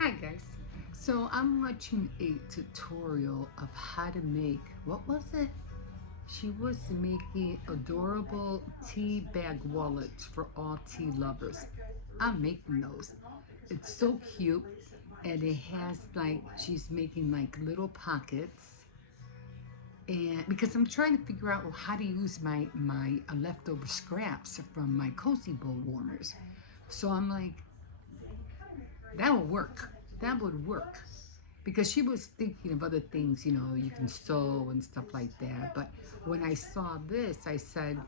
Hi guys. So I'm watching a tutorial of how to make, what was it? She was making adorable tea bag wallets for all tea lovers. I'm making those. It's so cute and it has like, she's making like little pockets. And because I'm trying to figure out how to use my leftover scraps from my cozy bowl warmers. So I'm like, that will work. That would work. Because she was thinking of other things, you can sew and stuff like that. But when I saw this, I said,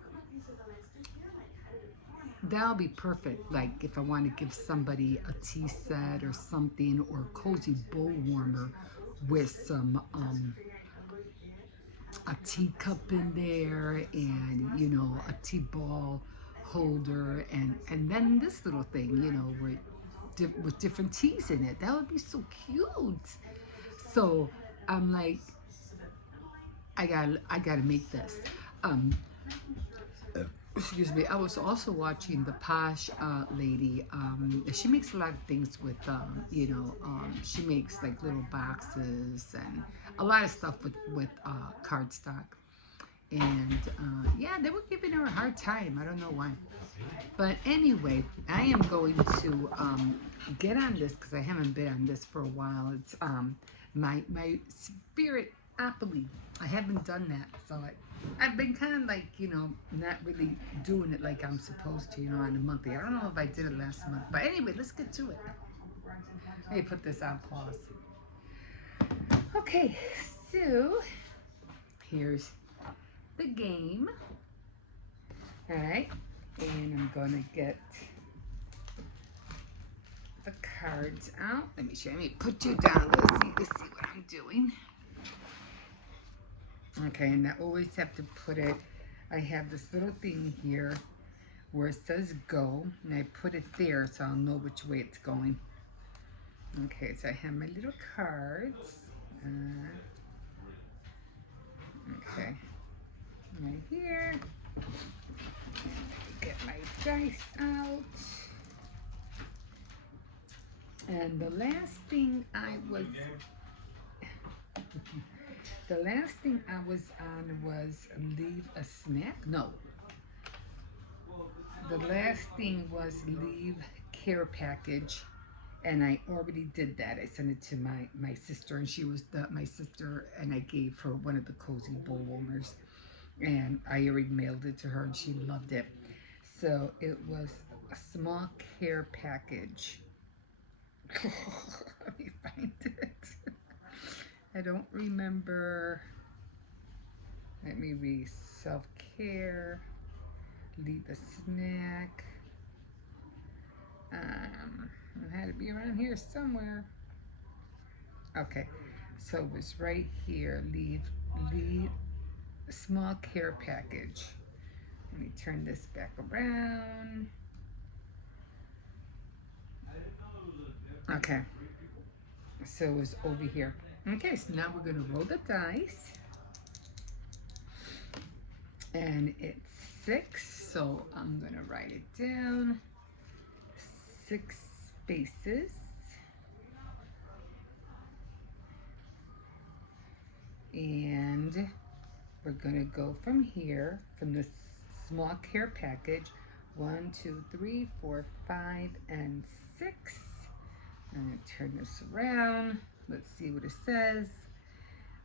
that'll be perfect. Like if I want to give somebody a tea set or something, or a cozy bowl warmer with some a teacup in there, and a tea ball holder, and then this little thing, with different teas in it. That would be so cute. So I'm like, I gotta make this. Um, excuse me. I was also watching the Posh lady. She makes a lot of things with, she makes like little boxes and a lot of stuff with cardstock. And yeah, they were giving her a hard time. I don't know why. But anyway, I am going to get on this because I haven't been on this for a while. It's my spirit aptly. I haven't done that, so I've been kind of like not really doing it like I'm supposed to, on a monthly. I don't know if I did it last month, but anyway, let's get to it. Let me put this on pause. Okay, so here's the game. All right, and I'm gonna get the cards out. Let me show you. Let me put you down. Let's see what I'm doing. Okay, and I always have to put it. I have this little thing here where it says go, and I put it there so I'll know which way it's going. Okay, so I have my little cards. Okay, right here. Get my dice out. And the last thing I was on was leave a snack. No, the last thing was leave care package, and I already did that. I sent it to my sister, and she was my sister, and I gave her one of the cozy bowl warmers, and I already mailed it to her, and she loved it. So it was a small care package. Let me find it. I don't remember. Let me read. Self care, leave a snack. It had to be around here somewhere. Okay, so it was right here. Leave small care package. Let me turn this back around. Okay, so it was over here. Okay, so now we're gonna roll the dice, and it's 6. So I'm gonna write it down. 6 spaces. And we're gonna go from here, from the small care package. 1, 2, 3, 4, 5, and 6. I'm gonna turn this around. Let's see what it says.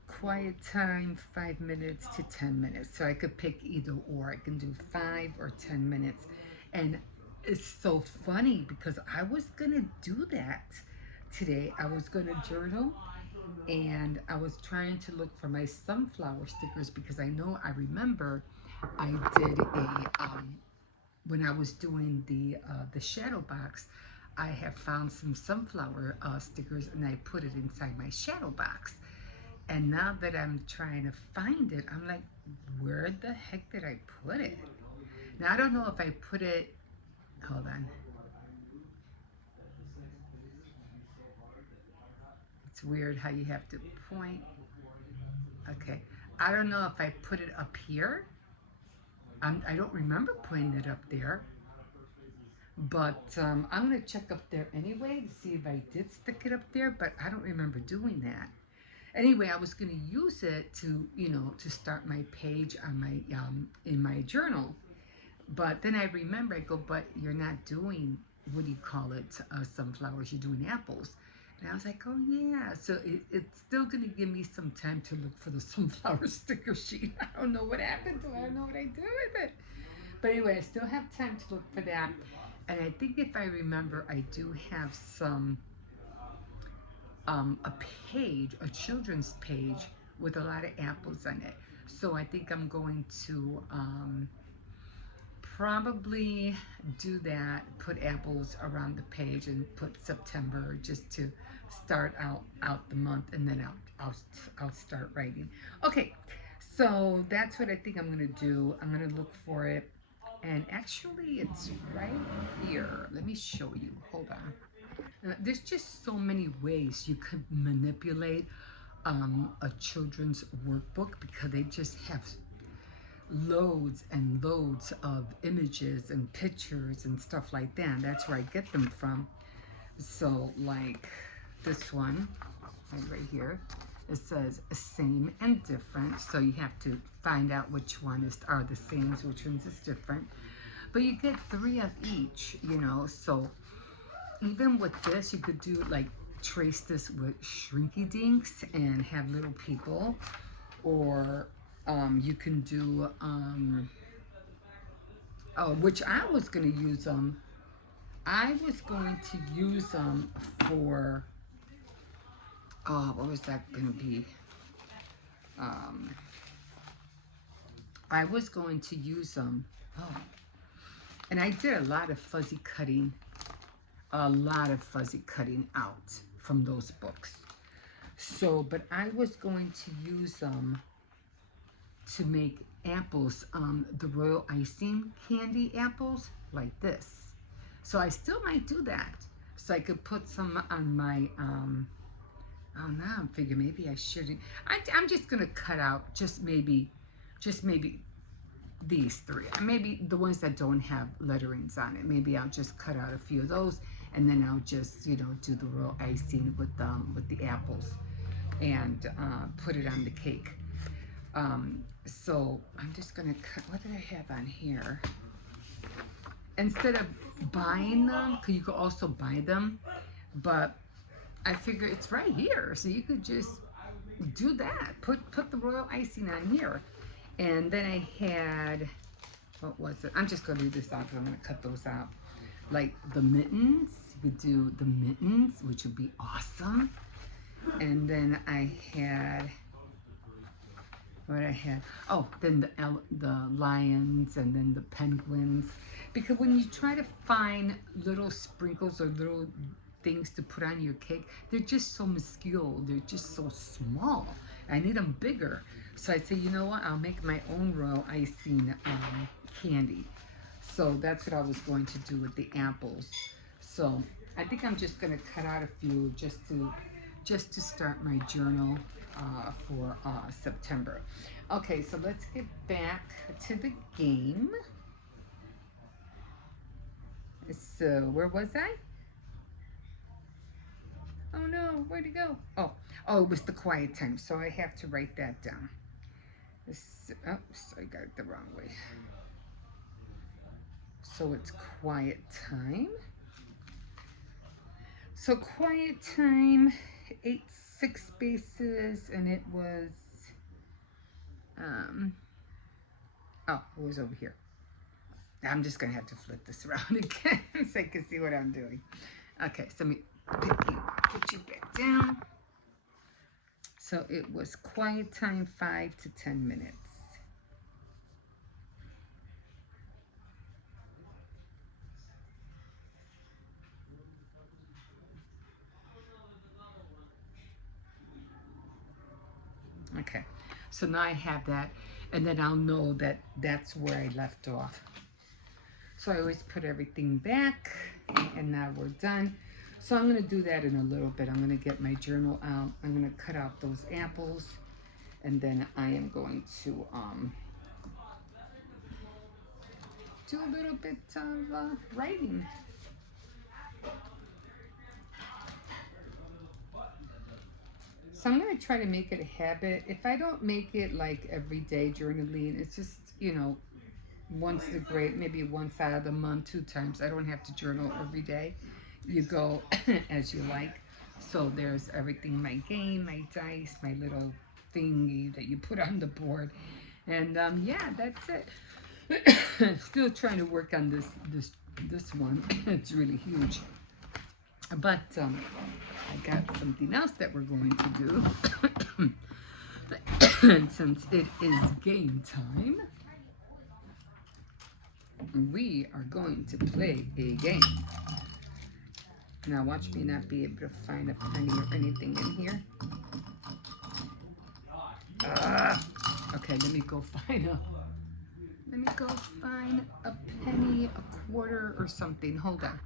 Quiet time, 5 minutes to 10 minutes. So I could pick either or. I can do 5 or 10 minutes. And it's so funny because I was gonna do that today. I was gonna journal, and I was trying to look for my sunflower stickers because I remember I did when I was doing the shadow box, I have found some sunflower stickers, and I put it inside my shadow box. And now that I'm trying to find it, I'm like, where the heck did I put it? Now I don't know if I put it. Hold on. It's weird how you have to point. Okay. I don't know if I put it up here. I don't remember putting it up there. But I'm going to check up there anyway to see if I did stick it up there, but I don't remember doing that. Anyway, I was going to use it to, to start my page on my in my journal. But then I remember, I go, but you're not doing, what do you call it, sunflowers, you're doing apples. And I was like, oh yeah. So it's still going to give me some time to look for the sunflower sticker sheet. I don't know what happened to it. I don't know what I did with it. But anyway, I still have time to look for that. And I think if I remember, I do have some, a page, a children's page with a lot of apples on it. So I think I'm going to probably do that, put apples around the page and put September just to start out the month, and then I'll start writing. Okay, so that's what I think I'm gonna do. I'm gonna look for it, and actually it's right here. Let me show you. Hold on. There's just so many ways you could manipulate a children's workbook because they just have loads and loads of images and pictures and stuff like that. That's where I get them from. So like this one right here, it says same and different. So you have to find out which one are the same, which ones is different. But you get 3 of each, So even with this, you could do like trace this with Shrinky Dinks and have little people, or you can do, which I was going to use them. I was going to use them for, what was that going to be? I was going to use them, and I did a lot of fuzzy cutting out from those books. So, but I was going to use them to make apples, the royal icing candy apples, like this. So I still might do that. So I could put some on my, oh, now I'm figuring maybe I shouldn't. I'm just going to cut out just maybe these 3. Maybe the ones that don't have letterings on it. Maybe I'll just cut out a few of those, and then I'll just, do the royal icing with the apples and put it on the cake. So I'm just going to cut, what did I have on here? Instead of buying them, because you could also buy them, but I figure it's right here, so you could just do that. Put the royal icing on here. And then I had, what was it? I'm just going to leave this out because I'm going to cut those out. Like the mittens, you could do the mittens, which would be awesome. And then I had, then the lions, and then the penguins. Because when you try to find little sprinkles or little things to put on your cake, they're just so minuscule. They're just so small. I need them bigger. So I say, you know what? I'll make my own royal icing candy. So that's what I was going to do with the apples. So I think I'm just going to cut out a few just to start my journal for September. Okay, so let's get back to the game. So where was I? Oh no, where'd it go? Oh, it was the quiet time, so I have to write that down. So I got it the wrong way. So it's quiet time. So quiet time, 6 spaces, and it was, it was over here. I'm just gonna have to flip this around again so I can see what I'm doing. Okay, so let me put you back down. So it was quiet time, 5 to 10 minutes. Okay, so now I have that, and then I'll know that that's where I left off. So I always put everything back, and now we're done. So I'm going to do that in a little bit. I'm going to get my journal out. I'm going to cut out those apples, and then I am going to do a little bit of writing. So I'm going to try to make it a habit. If I don't make it like every day journaling, it's just, you know, once a great, maybe once out of the month, 2 times. I don't have to journal every day. You go as you like. So there's everything, my game, my dice, my little thingy that you put on the board. And yeah, that's it. Still trying to work on this one. It's really huge. But I got something else that we're going to do. And since it is game time, we are going to play a game. Now watch me not be able to find a penny or anything in here. Okay, let me go find a penny, a quarter, or something. Hold on.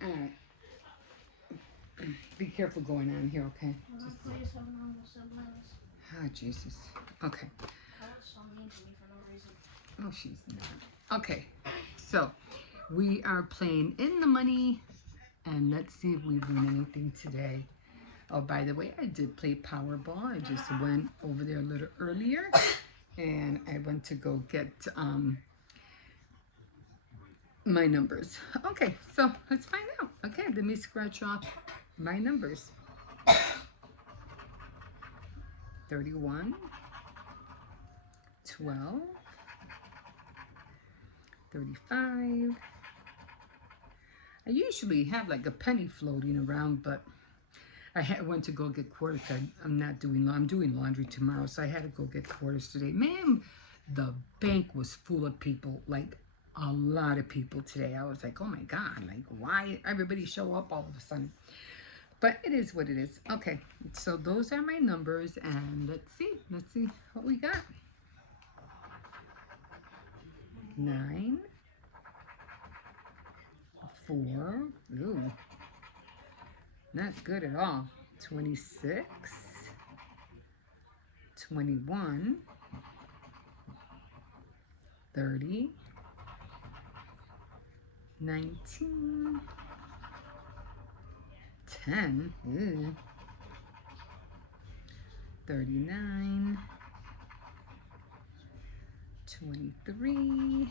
All right. Be careful going on here, okay? Oh, Jesus. Okay. Oh, she's not. Okay, so we are playing In the Money, and let's see if we win anything today. Oh, by the way, I did play Powerball. I just went over there a little earlier, and I went to go get my numbers. Okay, so let's find out. Okay, let me scratch off my numbers. 31, 12, 35. I usually have like a penny floating around, but went to go get quarters. I'm not doing, I'm doing laundry tomorrow, so I had to go get quarters today. Man, the bank was full of people, like a lot of people today. I was like, oh my God, like why everybody show up all of a sudden? But it is what it is. Okay, so those are my numbers, and let's see what we got. 9, 4, ooh, not good at all. 26, 21, 30, 19, 10, ew, 39, 23,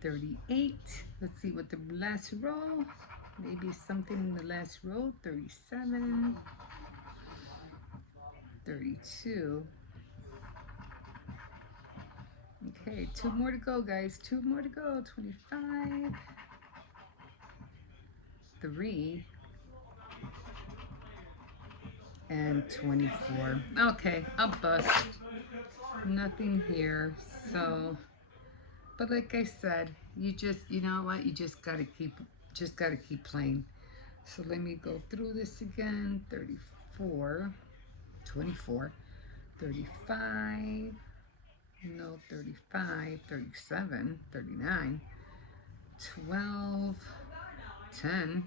38. Let's see what the last row, maybe something in the last row. 37, 32. Okay, 2 more to go, guys. 2 more to go. 25, 3, and 24. Okay, a bust. Nothing here. So, but like I said, you know what? You just gotta keep playing. So let me go through this again. 34, 24, 35, no, 35, 37, 39, 12, 10,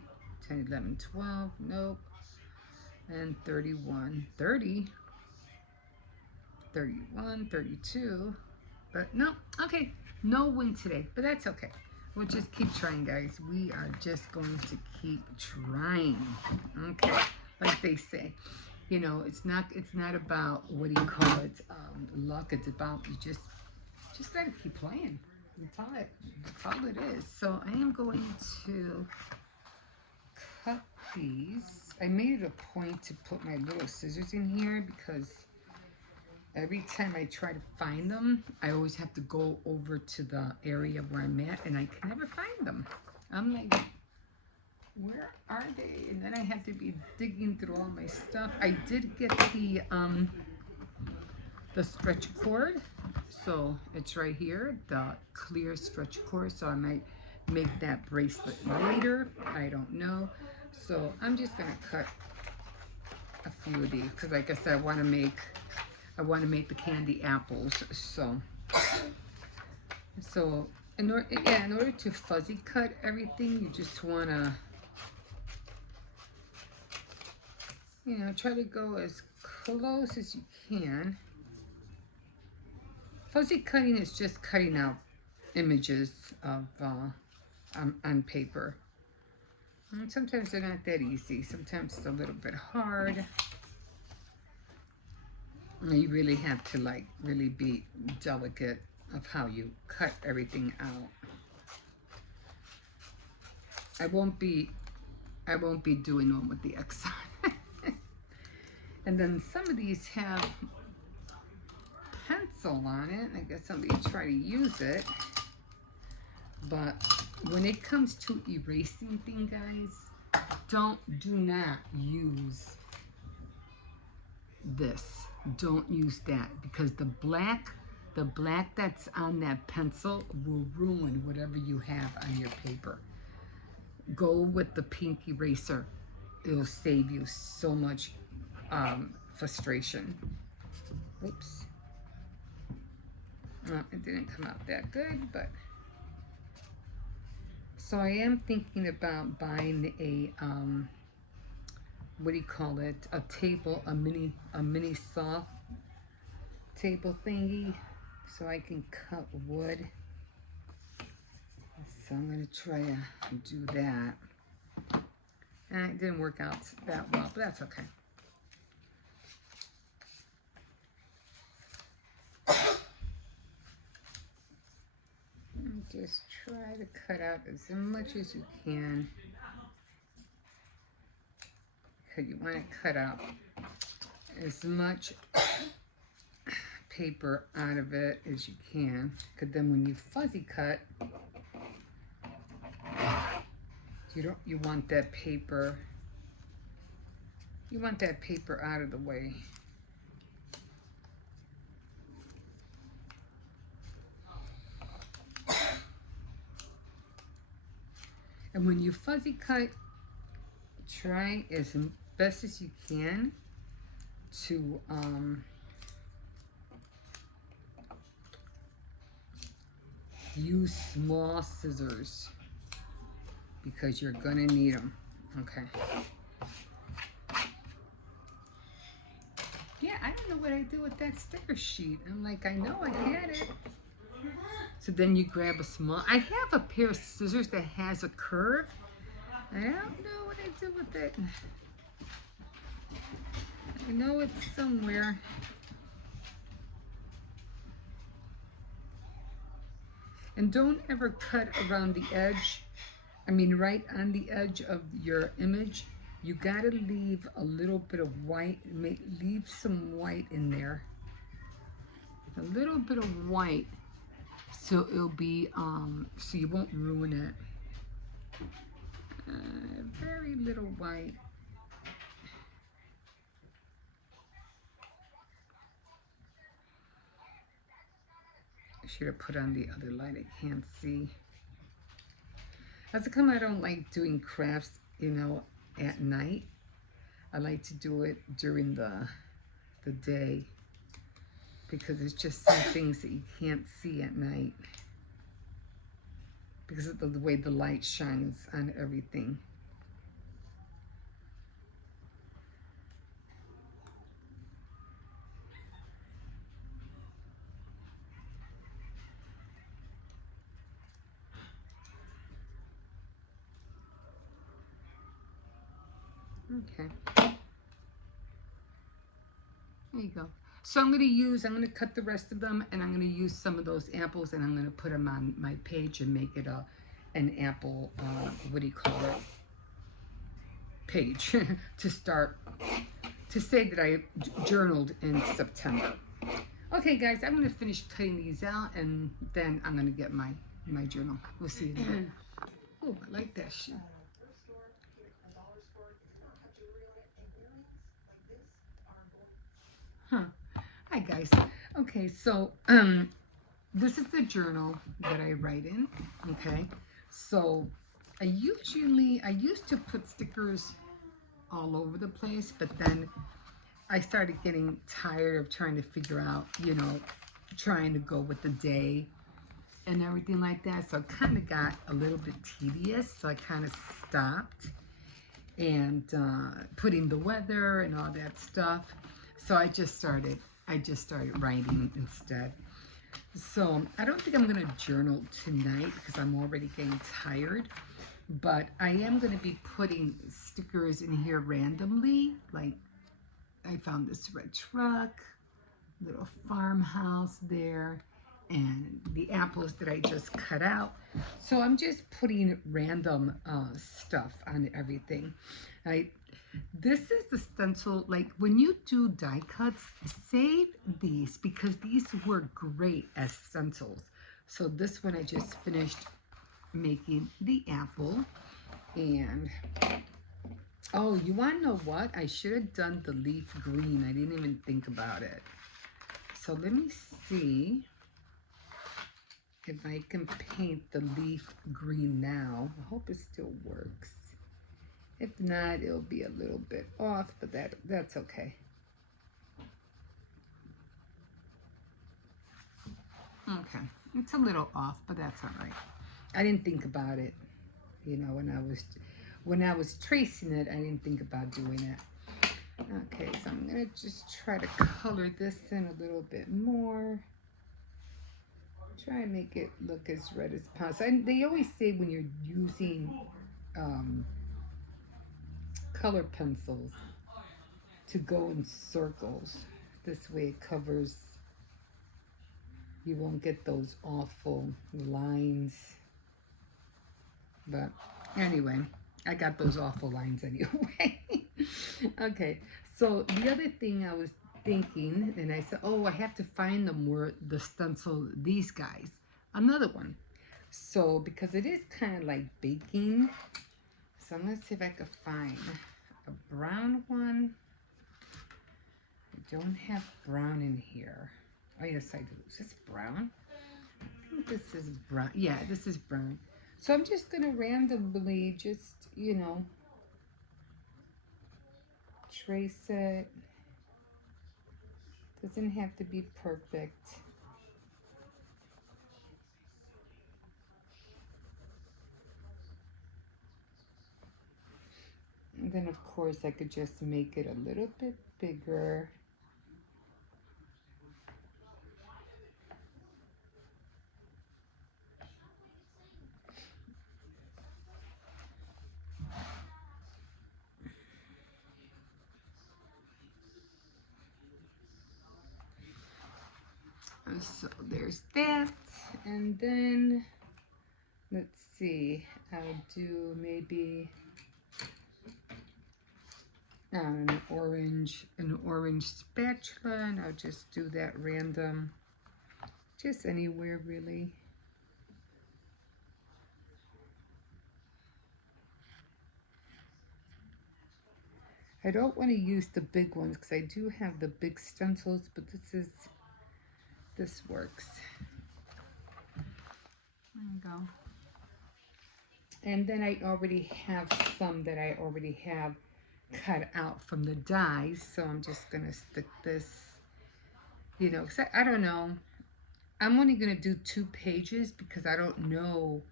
10, 11, 12, nope, and 31, 30, 31, 32, but no, okay, no win today, but that's okay. We'll just keep trying, guys. We are just going to keep trying, okay? Like they say, you know, it's not about, what do you call it, luck. It's about you just gotta keep playing. That's all it is. So I am going to cut these. I made it a point to put my little scissors in here because every time I try to find them, I always have to go over to the area where I'm at, and I can never find them. I'm like, where are they? And then I have to be digging through all my stuff. I did get the stretch cord, so it's right here, the clear stretch cord. So I might make that bracelet later. I don't know. So I'm just gonna cut a few of these because, like I said, I want to make the candy apples. So in order to fuzzy cut everything, you just want to, you know, try to go as close as you can. Fuzzy cutting is just cutting out images of on paper. And sometimes they're not that easy. Sometimes it's a little bit hard. And you really have to like really be delicate of how you cut everything out. I won't be doing one with the Exxon. And then some of these have pencil on it. I guess somebody try to use it. But when it comes to erasing things, guys, do not use this. Don't use that, because the black that's on that pencil will ruin whatever you have on your paper. Go with the pink eraser. It'll save you so much frustration. Oops. Well, it didn't come out that good, but so I am thinking about buying a what do you call it? A table, a mini saw table thingy, so I can cut wood. So I'm gonna try to do that. And it didn't work out that well, but that's okay. And just try to cut out as much as you can. Because you want to cut out as much paper out of it as you can. Because then when you fuzzy cut, you want that paper. You want that paper out of the way. And when you fuzzy cut, try as best as you can to use small scissors, because you're gonna need them. Okay. Yeah, I don't know what I do with that sticker sheet. I'm like, I know I had it. So then you grab a small, I have a pair of scissors that has a curve. I don't know what I do with it. I know it's somewhere. And don't ever cut around the edge. I mean, right on the edge of your image. You gotta leave a little bit of white, leave some white in there. A little bit of white, so it'll be, so you won't ruin it. Very little white. I should have put on the other light, I can't see. As it comes, I don't like doing crafts, you know, at night. I like to do it during the day, because it's just some things that you can't see at night because of the way the light shines on everything. Okay. There you go. So I'm going to cut the rest of them, and I'm going to use some of those apples, and I'm going to put them on my page and make it an apple, what do you call it, page to start, to say that I journaled in September. Okay, guys, I'm going to finish cutting these out, and then I'm going to get my journal. We'll see you then. Oh, I like that sheet. Huh. Hi guys. Okay, so this is the journal that I write in. Okay, so I used to put stickers all over the place, but then I started getting tired of trying to figure out, you know, trying to go with the day and everything like that. So it kind of got a little bit tedious, so I kind of stopped and putting the weather and all that stuff. So I just started writing instead. So I don't think I'm gonna journal tonight because I'm already getting tired. But I am going to be putting stickers in here randomly. Like I found this red truck, little farmhouse there, and the apples that I just cut out. So I'm just putting random stuff on everything. This is the stencil, like when you do die cuts, save these because these work great as stencils. So this one I just finished making the apple. And oh, you want to know what? I should have done the leaf green. I didn't even think about it. So let me see if I can paint the leaf green now. I hope it still works. If not, it'll be a little bit off, but that's okay. Okay, it's a little off, but that's all right. I didn't think about it, you know, when I was tracing it. I didn't think about doing it. Okay, so I'm gonna just try to color this in a little bit more. Try and make it look as red as possible. And they always say when you're using color pencils to go in circles. This way it covers, you won't get those awful lines. But anyway, I got those awful lines anyway. Okay, so the other thing I was thinking, and I said, oh, I have to find them where the stencil, these guys, another one. So because it is kind of like baking, so I'm gonna see if I can find a brown one. I don't have brown in here. Oh yes, I do. Is this brown? I think this is brown. Yeah, this is brown. So I'm just gonna randomly just, you know, trace it. Doesn't have to be perfect. And then of course I could just make it a little bit bigger. So there's that. And then let's see, I'll do maybe an orange spatula, and I'll just do that random, just anywhere really. I don't want to use the big ones because I do have the big stencils, but this works. There you go. And then I already have some that I already have cut out from the dies, so I'm just gonna stick this, you know, because I don't know. I'm only gonna do 2 pages because I don't know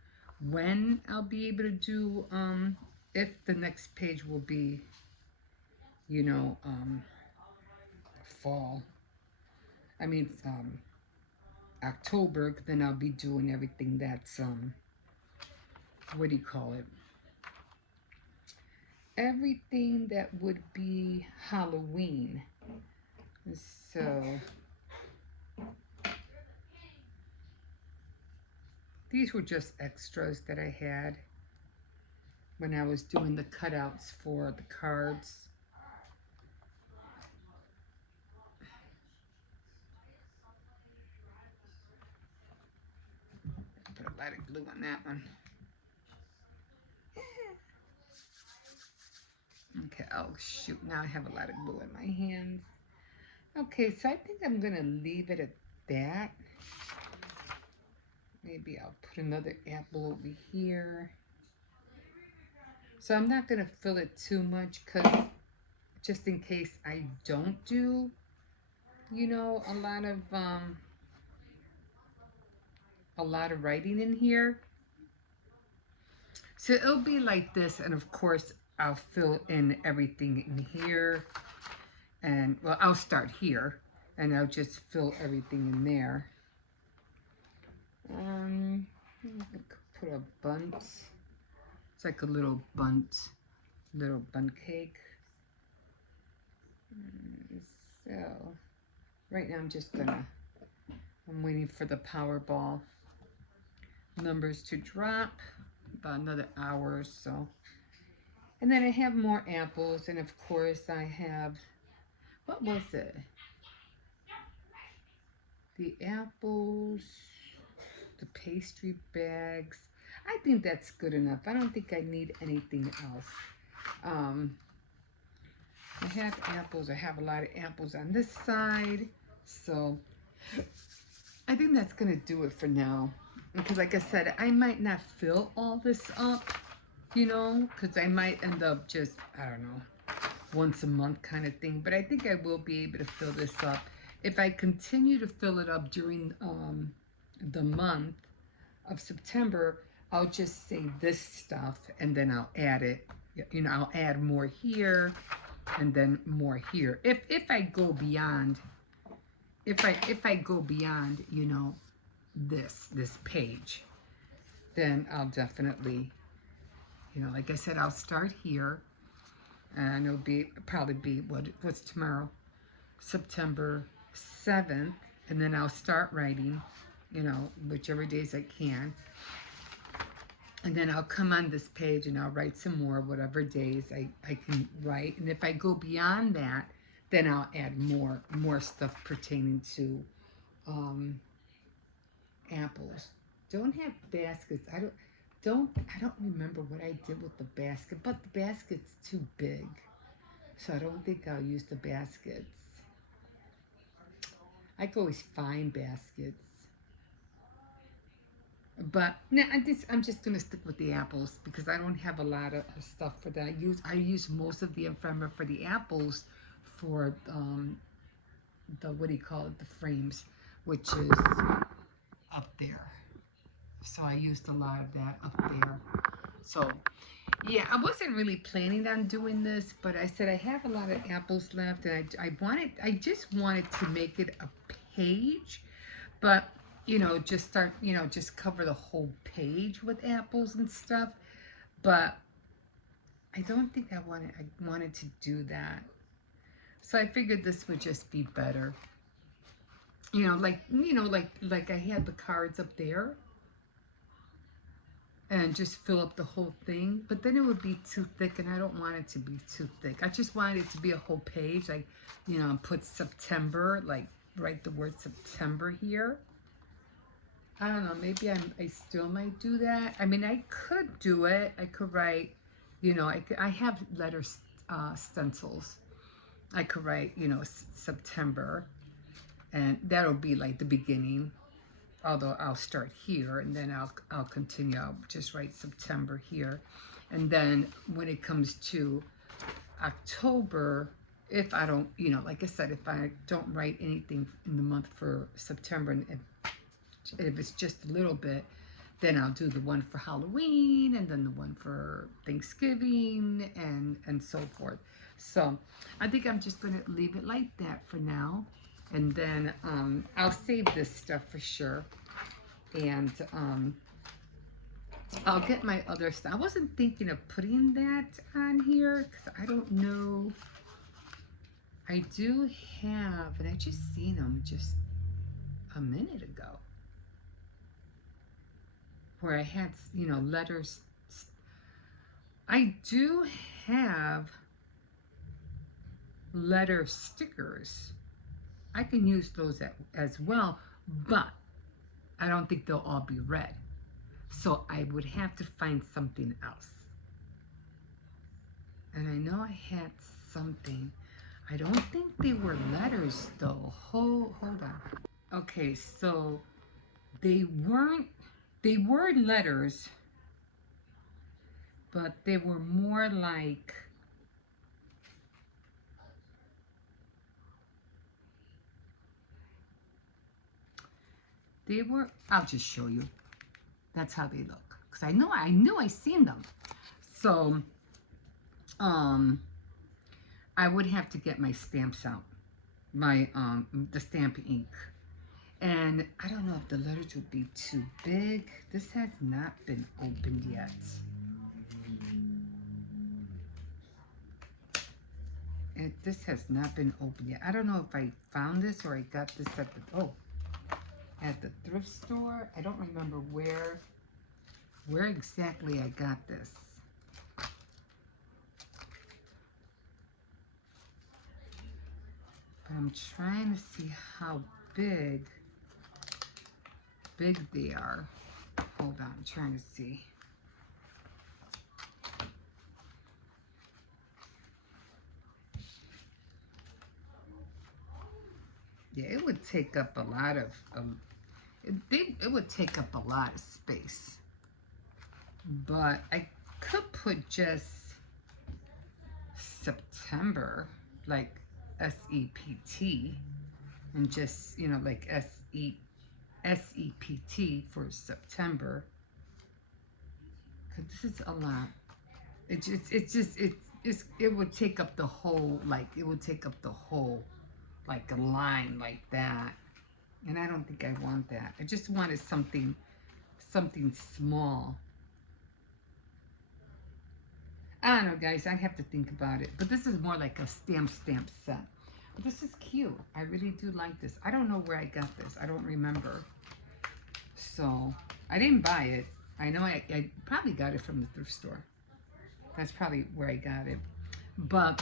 when I'll be able to do if the next page will be, you know, fall. I mean it's October, then I'll be doing everything that's what do you call it? Everything that would be Halloween. So these were just extras that I had when I was doing the cutouts for the cards. Put a lot of glue on that one. Okay, oh shoot, now I have a lot of glue in my hands. Okay, so I think I'm gonna leave it at that. Maybe I'll put another apple over here. So I'm not gonna fill it too much because just in case I don't do, you know, a lot of writing in here. So it'll be like this, and of course I'll fill in everything in here. And well, I'll start here and I'll just fill everything in there. I could put a bunch. It's like a little bun cake. So right now I'm waiting for the Powerball numbers to drop, about another hour or so. And then I have more apples, and of course I have, what was it? The apples, the pastry bags. I think that's good enough. I don't think I need anything else. I have apples. I have a lot of apples on this side. So I think that's going to do it for now. Because like I said, I might not fill all this up, you know, because I might end up just, I don't know, once a month kind of thing. But I think I will be able to fill this up. If I continue to fill it up during the month of September, I'll just say this stuff and then I'll add it. You know, I'll add more here and then more here. If I go beyond, if I go beyond, you know, this page, then I'll definitely, you know, like I said, I'll start here, and it'll probably be what's tomorrow, September 7th, and then I'll start writing, you know, whichever days I can, and then I'll come on this page and I'll write some more, whatever days I can write, and if I go beyond that, then I'll add more stuff pertaining to apples. Don't have baskets. I don't remember what I did with the basket, but the basket's too big, so I don't think I'll use the baskets. I can always find baskets, but nah, I'm just gonna stick with the apples because I don't have a lot of stuff for that. I use most of the ephemera for the apples for the, what do you call it, the frames, which is up there. So I used a lot of that up there. So yeah, I wasn't really planning on doing this, but I said I have a lot of apples left, and I just wanted to make it a page, but you know, just start, you know, just cover the whole page with apples and stuff. But I don't think I wanted to do that. So I figured this would just be better. You know, like I had the cards up there, and just fill up the whole thing, but then it would be too thick, and I don't want it to be too thick. I just wanted it to be a whole page, like, you know, put September, like write the word September here. I don't know, maybe I still might do that. I mean, I could do it. I could write, you know, I have letter stencils. I could write, you know, September, and that'll be like the beginning. Although I'll start here, and then I'll continue. I'll just write September here, and then when it comes to October, if I don't, you know, like I said, if I don't write anything in the month for September, and if it's just a little bit, then I'll do the one for Halloween, and then the one for Thanksgiving, and so forth. So I think I'm just gonna leave it like that for now. And then I'll save this stuff for sure. And I'll get my other stuff. I wasn't thinking of putting that on here because I don't know. I do have, and I just seen them just a minute ago, where I had, you know, letters. I do have letter stickers. I can use those as well, but I don't think they'll all be red. So I would have to find something else. And I know I had something. I don't think they were letters though. Hold on. Okay, so they were letters, but they were more like, I'll just show you. That's how they look. Because I knew I seen them. So, I would have to get my stamps out. My, the stamp ink. And I don't know if the letters would be too big. This has not been opened yet. This has not been opened yet. I don't know if I found this or I got this at the thrift store. I don't remember where exactly I got this. But I'm trying to see how big they are. Hold on, I'm trying to see. Yeah, it would take up a lot of it would take up a lot of space. But I could put just September, like SEPT, and just, you know, like SEPT for September. Cause this is a lot. It would take up the whole, like, it would take up the whole, like, a line like that. And I don't think I want that. I just wanted something small. I don't know, guys. I have to think about it. But this is more like a stamp set. But this is cute. I really do like this. I don't know where I got this. I don't remember. So, I didn't buy it. I know I probably got it from the thrift store. That's probably where I got it. But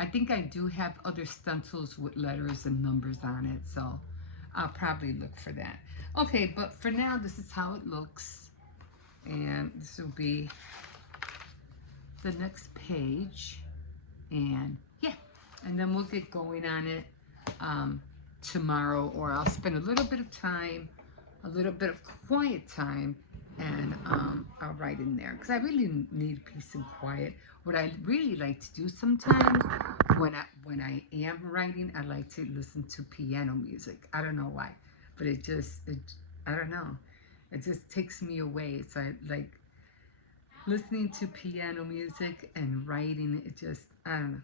I think I do have other stencils with letters and numbers on it. So, I'll probably look for that. Okay, but for now, this is how it looks. And this will be the next page. And yeah, and then we'll get going on it tomorrow, or I'll spend a little bit of time, a little bit of quiet time, and I'll write in there because I really need peace and quiet. What I really like to do sometimes when I am writing, I like to listen to piano music. I don't know why, but I don't know. It just takes me away. It's like listening to piano music and writing. It just, I don't know.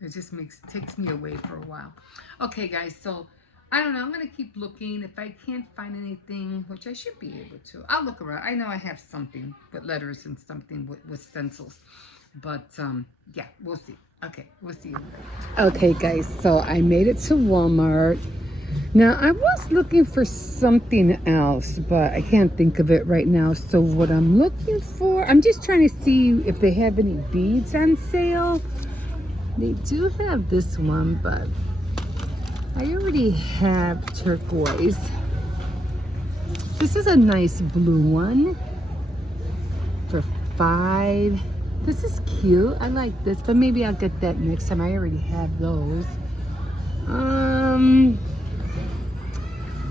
It just takes me away for a while. Okay, guys, so I don't know. I'm going to keep looking. If I can't find anything, which I should be able to, I'll look around. I know I have something with letters and something with stencils. But, yeah, we'll see. Okay, we'll see you later. Okay, guys, so I made it to Walmart. Now, I was looking for something else, but I can't think of it right now. So what I'm looking for, I'm just trying to see if they have any beads on sale. They do have this one, but I already have turquoise. This is a nice blue one for $5. This is cute. I like this, but maybe I'll get that next time. I already have those.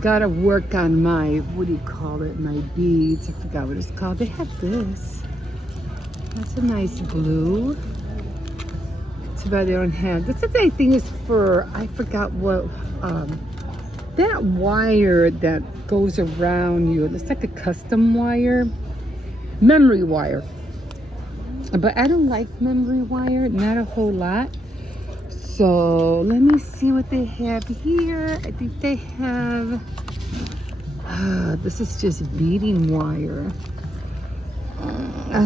Gotta work on my, what do you call it? My beads. I forgot what it's called. They have this. That's a nice blue. Too bad they don't have this. I think is for, I forgot what, that wire that goes around you. It's like a custom wire, memory wire. But I don't like memory wire, not a whole lot. So let me see what they have here. I think they have, this is just beading wire.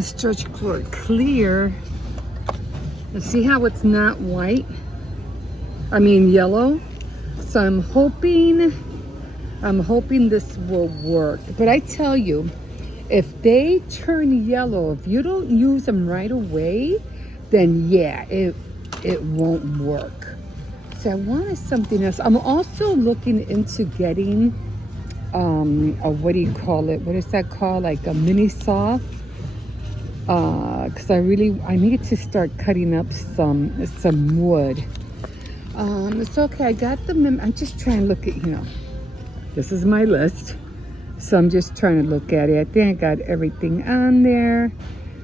Stretch cord clear. See how it's not white? I mean yellow. So I'm hoping this will work. But I tell you, if they turn yellow, if you don't use them right away, then yeah, it won't work. So I wanted something else. I'm also looking into getting a, what do you call it? What is that called? Like a mini saw. Because I needed to start cutting up some wood. It's okay. I got them. I'm just trying to look at, this is my list. So I'm just trying to look at it. I think I got everything on there.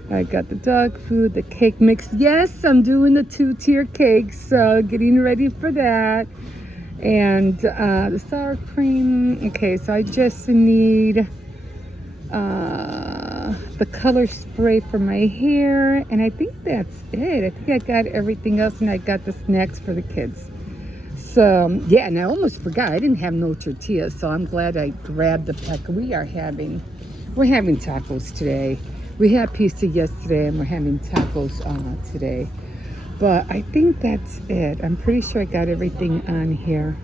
I got the dog food, the cake mix. Yes, I'm doing the 2-tier cake, so getting ready for that. And the sour cream. Okay, so I just need the color spray for my hair, and I think that's it. I think I got everything else, and I got the snacks for the kids. So yeah, and I almost forgot, I didn't have no tortillas, so I'm glad I grabbed the pack. We're having tacos today. We had pizza yesterday and we're having tacos today. But I think that's it. I'm pretty sure I got everything on here.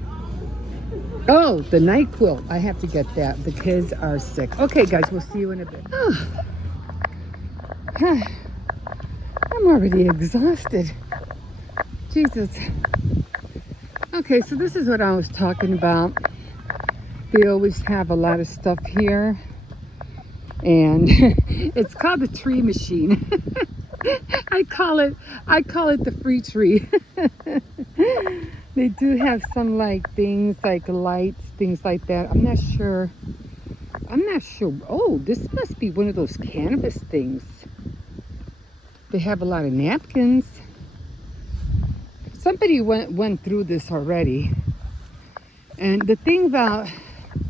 Oh, the NyQuil. I have to get that. The kids are sick. Okay, guys, we'll see you in a bit. I'm already exhausted. Jesus. Okay, so this is what I was talking about. They always have a lot of stuff here. And it's called the tree machine. I call it the free tree. They do have some like things like lights, things like that. I'm not sure. Oh, this must be one of those cannabis things. They have a lot of napkins. Somebody went through this already. And the thing about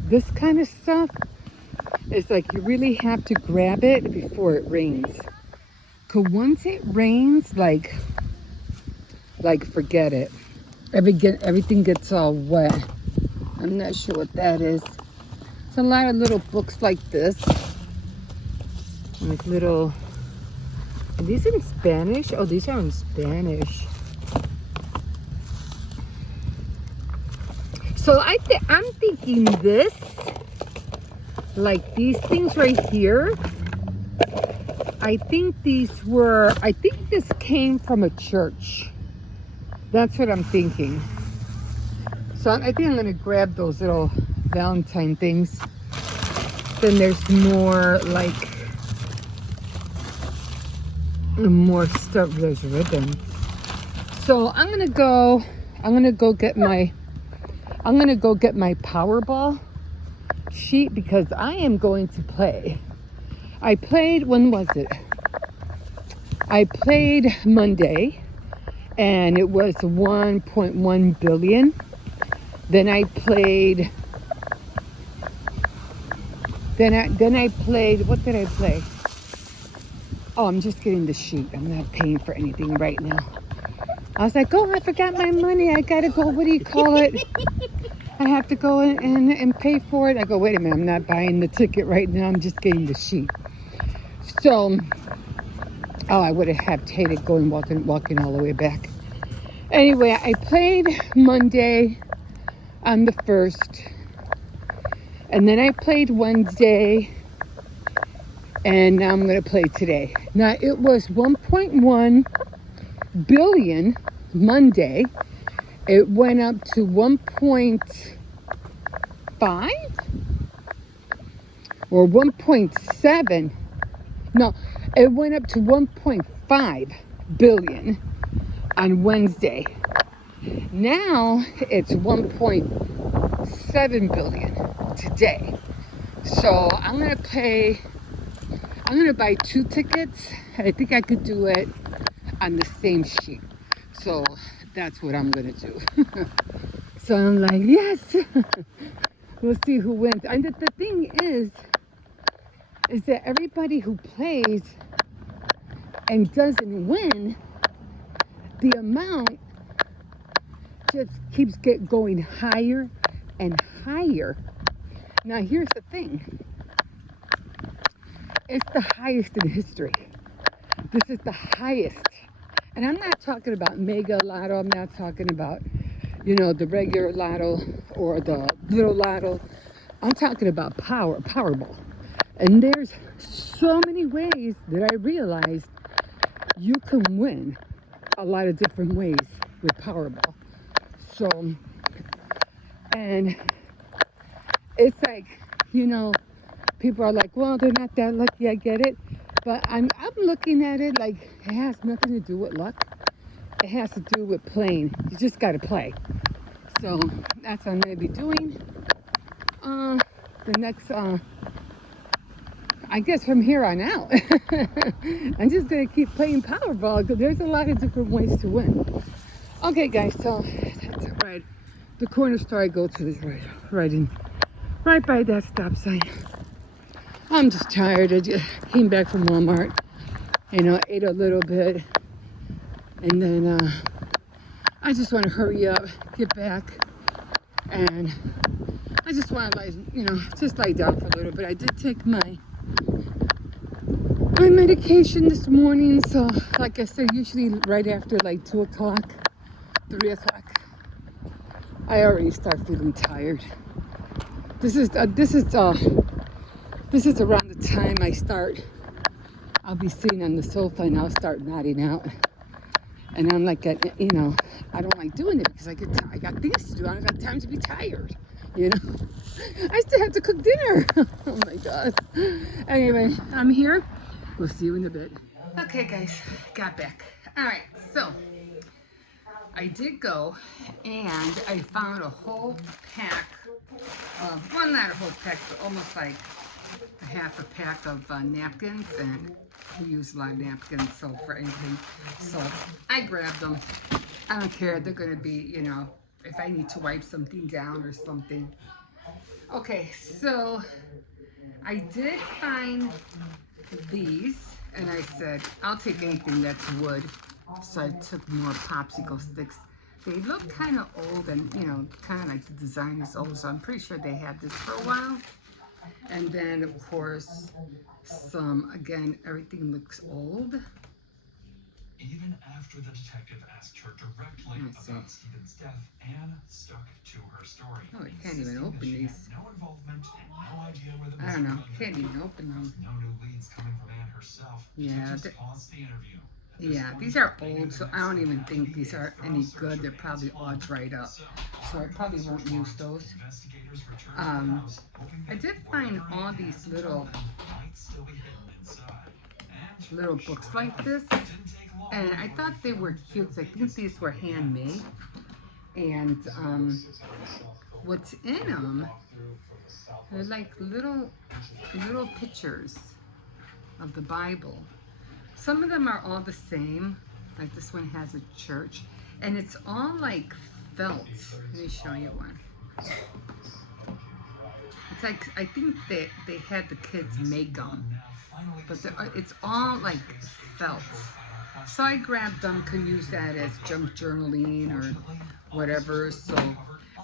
this kind of stuff is like you really have to grab it before it rains. Cause once it rains, like forget it. Everything gets all wet. I'm not sure what that is. It's a lot of little books like this. Like little, are these in Spanish? Oh, these are in Spanish. So I'm thinking this, like these things right here, I think this came from a church. That's what I'm thinking. So I think I'm gonna grab those little Valentine things. Then there's more stuff. There's ribbon. So I'm gonna go get my Powerball sheet because I am going to play. I played, when was it? I played Monday and it was 1.1 billion. Then I played, what did I play? Oh, I'm just getting the sheet. I'm not paying for anything right now. I was like, oh, I forgot my money. I gotta go, what do you call it? I have to go in and pay for it. I go, wait a minute, I'm not buying the ticket right now. I'm just getting the sheet. So, oh, I would have hated going walking all the way back. Anyway, I played Monday on the 1st. And then I played Wednesday. And now I'm going to play today. Now, it was 1.1 billion Monday. It went up to 1.5 or 1.7. No, it went up to 1.5 billion on Wednesday. Now it's 1.7 billion today. So I'm going to buy 2 tickets. I think I could do it on the same sheet. So that's what I'm going to do. So I'm like, yes. We'll see who wins. And the thing is that everybody who plays and doesn't win, the amount just keeps going higher and higher. Now here's the thing. It's the highest in history. This is the highest. And I'm not talking about mega lotto. I'm not talking about, the regular lotto or the little lotto. I'm talking about Powerball. And there's so many ways that I realized you can win a lot of different ways with Powerball. So, and it's like, people are like, well, they're not that lucky, I get it. But I'm looking at it like it has nothing to do with luck. It has to do with playing. You just got to play. So that's what I'm going to be doing. The next, I guess from here on out, I'm just going to keep playing Powerball because there's a lot of different ways to win. Okay, guys, so that's it, right. The corner store I go to is right by that stop sign. I'm just tired. I just came back from Walmart, ate a little bit, and then I just want to hurry up, get back, and I just want to just lie down for a little bit. I did take my my medication this morning. So, like I said, usually right after like 2 o'clock, 3 o'clock, I already start feeling tired. This is around the time I'll be sitting on the sofa and I'll start nodding out. And I'm like, you know, I don't like doing it because I got things to do. I don't got time to be tired, you know. I still have to cook dinner. Oh my God. Anyway, I'm here. We'll see you in a bit. Okay, guys, got back. All right, so I did go and I found a whole pack of, well, not a whole pack, but almost like a half a pack of napkins, and we use a lot of napkins, so for anything. So I grabbed them. I don't care. They're going to be, you know, if I need to wipe something down or something. Okay, so I did find these, and I said, I'll take anything that's wood. So I took more popsicle sticks. They look kind of old and, you know, kind of like the design is old, so I'm pretty sure they had this for a while. And then, of course, again, everything looks old. Even after the detective asked her directly about Stephen's death, Anne stuck to her story. Oh, I can't even open these. No involvement and no idea where the I don't know. Can't even open them. no new leads coming from Anne herself. Yeah. Just paused the interview. Yeah, these are old, so I don't even think these are any good. They're probably all dried up, so I probably won't use those. I did find all these little books like this, and I thought they were cute. I think these were handmade, and what's in them? They're like little pictures of the Bible. Some of them are all the same. Like this one has a church, and it's all like felt. Let me show you one. It's like, I think they had the kids make them, but it's all like felt. So I grabbed them, can use that as junk journaling or whatever. So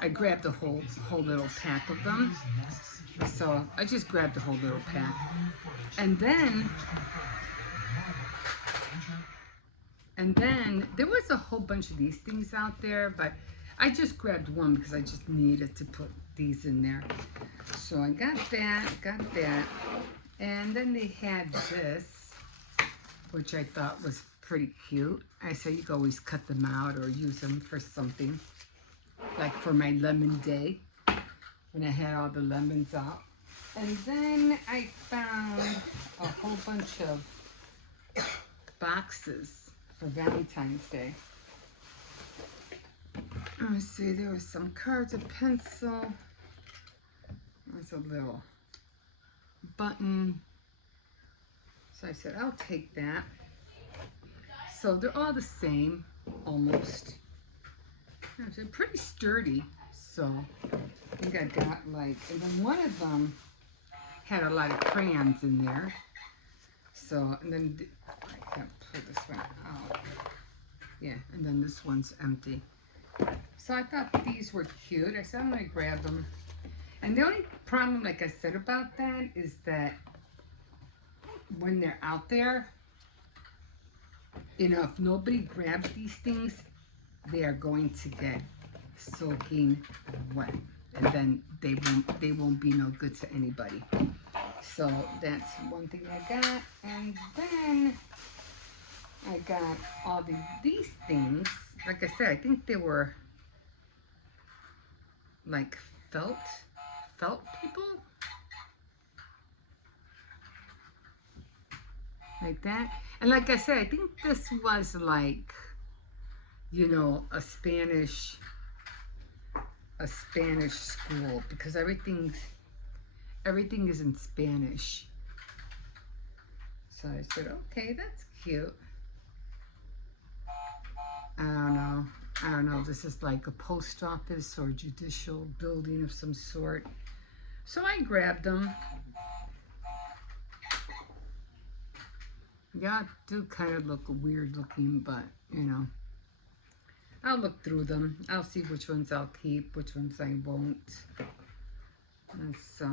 I grabbed the whole little pack of them. So I just grabbed the whole little pack, and then there was a whole bunch of these things out there, but I just grabbed one because I just needed to put these in there. So I got that. And then they had this, which I thought was pretty cute. I said you could always cut them out or use them for something, like for my lemon day, when I had all the lemons out. And then I found a whole bunch of boxes for Valentine's Day. Let me see, there was some cards, a pencil. There's a little button. So I said, I'll take that. So they're all the same, almost. They're pretty sturdy. So I think I got like, and then one of them had a lot of crayons in there. So, and then I can't pull this one out. Yeah, and then this one's empty. So I thought these were cute. I said I'm gonna grab them. And the only problem, like I said about that, is that when they're out there, you know, if nobody grabs these things, they are going to get soaking wet, and then they won't be no good to anybody. So that's one thing I got. And then I got all these things. Like I said, I think they were like felt people, like that. And like I said, I think this was like, you know, a Spanish school, because everything is in Spanish. So I said, okay, that's cute. I don't know, this is like a post office or judicial building of some sort. So I grabbed them. Yeah, do kind of look weird looking, but you know, I'll look through them. I'll see which ones I'll keep, which ones I won't. And so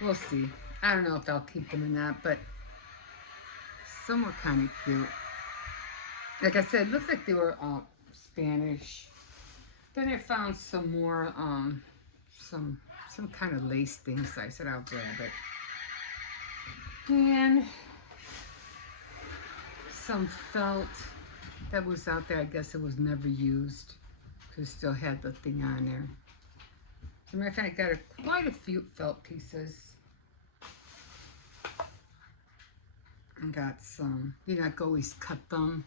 we'll see. I don't know if I'll keep them or not, but some were kind of cute. Like I said, it looks like they were Spanish. Then I found some more, some kind of lace things. So I said I'll grab it. And some felt that was out there. I guess it was never used because it still had the thing on there. As a matter of fact, I got quite a few felt pieces. I got some, you know, I can always cut them.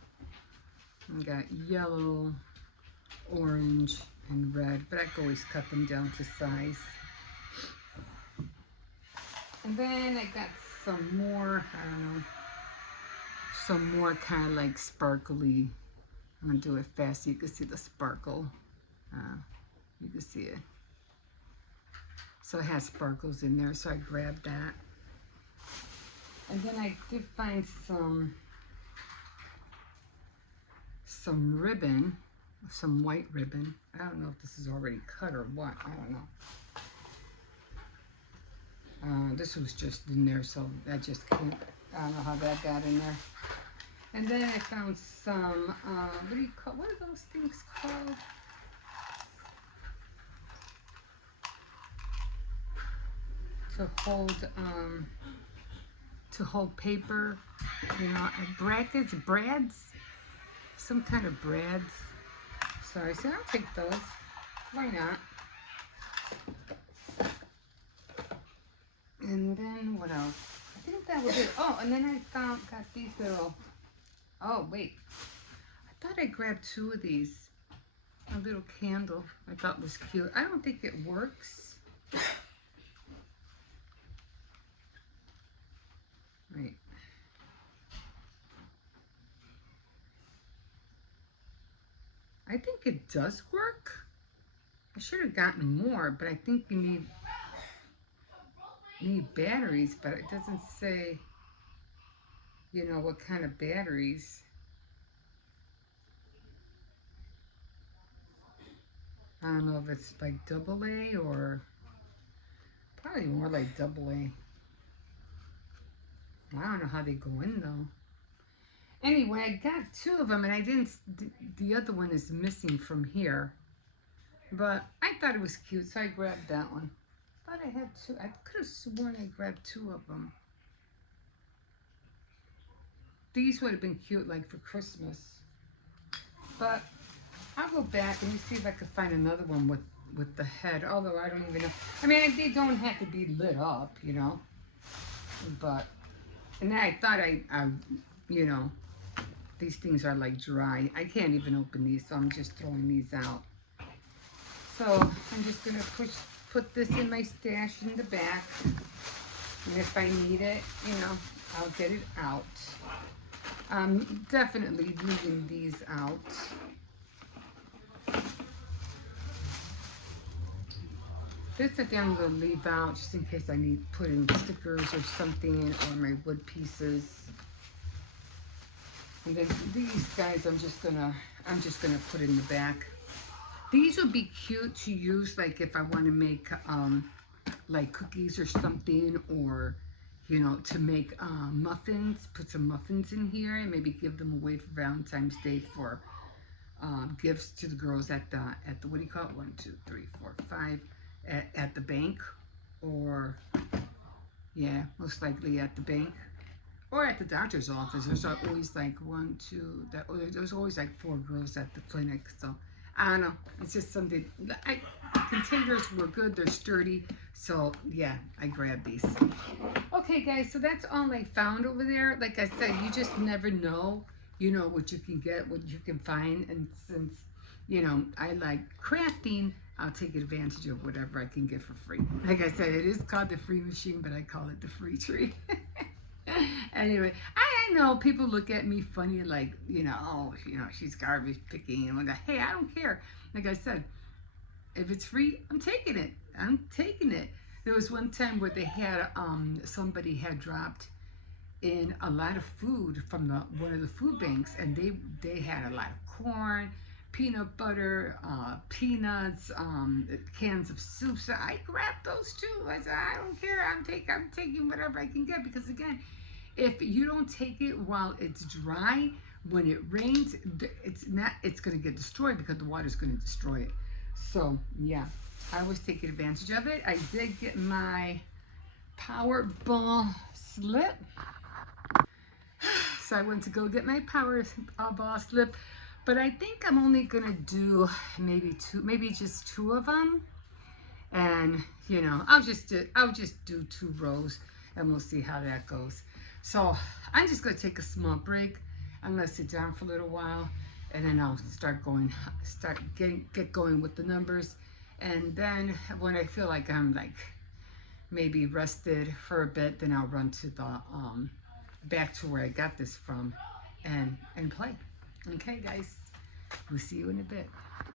I got yellow, orange, and red, but I can always cut them down to size. And then I got some more, I don't know, some more kind of like sparkly. I'm gonna do it fast so you can see the sparkle. You can see it. So it has sparkles in there, so I grabbed that. And then I did find some ribbon, some white ribbon. I don't know if this is already cut or what. I don't know. This was just in there, so that just came. I don't know how that got in there. And then I found some, what are those things called? To hold paper, you know, brackets, brads, some kind of brads. So I said, I'll take those. Why not? And then what else? I think that was it. Oh, and then I got these little, oh wait, I thought I grabbed two of these. A little candle I thought was cute. I don't think it works. Right. I think it does work. I should have gotten more, but I think you need batteries, but it doesn't say, you know, what kind of batteries. I don't know if it's like AA or probably more like AA. I don't know how they go in though. Anyway, I got two of them and I didn't, the other one is missing from here. But I thought it was cute, so I grabbed that one. I thought I had two. I could have sworn I grabbed two of them. These would have been cute like for Christmas. But I'll go back and see if I could find another one with the head. Although I don't even know. I mean, they don't have to be lit up, you know. But, and then I thought I you know, these things are like dry. I can't even open these, so I'm just throwing these out. So I'm just gonna put this in my stash in the back. And if I need it, you know, I'll get it out. I'm definitely leaving these out. This I think I'm gonna leave out just in case I need to put in stickers or something, or my wood pieces. And then these guys I'm just gonna put in the back. These would be cute to use like if I want to make like cookies or something, or you know, to make muffins, put some muffins in here and maybe give them away for Valentine's Day for gifts to the girls at the what do you call it? 1, 2, 3, 4, 5 at the bank, or yeah, most likely at the bank or at the doctor's office. There's always like 1, 2. There's always like 4 girls at the clinic. So I don't know. It's just something. Containers were good. They're sturdy. So yeah, I grabbed these. Okay, guys. So that's all I found over there. Like I said, you just never know. You know what you can get, what you can find, and since you know I like crafting, I'll take advantage of whatever I can get for free. Like I said, it is called the free machine, but I call it the free tree. Anyway, I know people look at me funny, like, you know, oh, you know, she's garbage picking and whatnot. Hey, I don't care. Like I said, if it's free, I'm taking it. I'm taking it. There was one time where they had, somebody had dropped in a lot of food from one of the food banks, and they had a lot of corn, peanut butter, peanuts, cans of soup. So I grabbed those too. I said, I don't care. I'm taking whatever I can get, because again, if you don't take it while it's dry, when it rains, it's going to get destroyed, because the water's going to destroy it. So yeah, I was taking advantage of it. I did get my Powerball slip. So I went to go get my Powerball slip, but I think I'm only gonna do maybe just two of them, and you know, I'll just do 2 rows, and we'll see how that goes. So I'm just gonna take a small break. I'm gonna sit down for a little while, and then I'll get going with the numbers, and then when I feel like I'm like maybe rested for a bit, then I'll run to the back to where I got this from and play. Okay guys, we'll see you in a bit.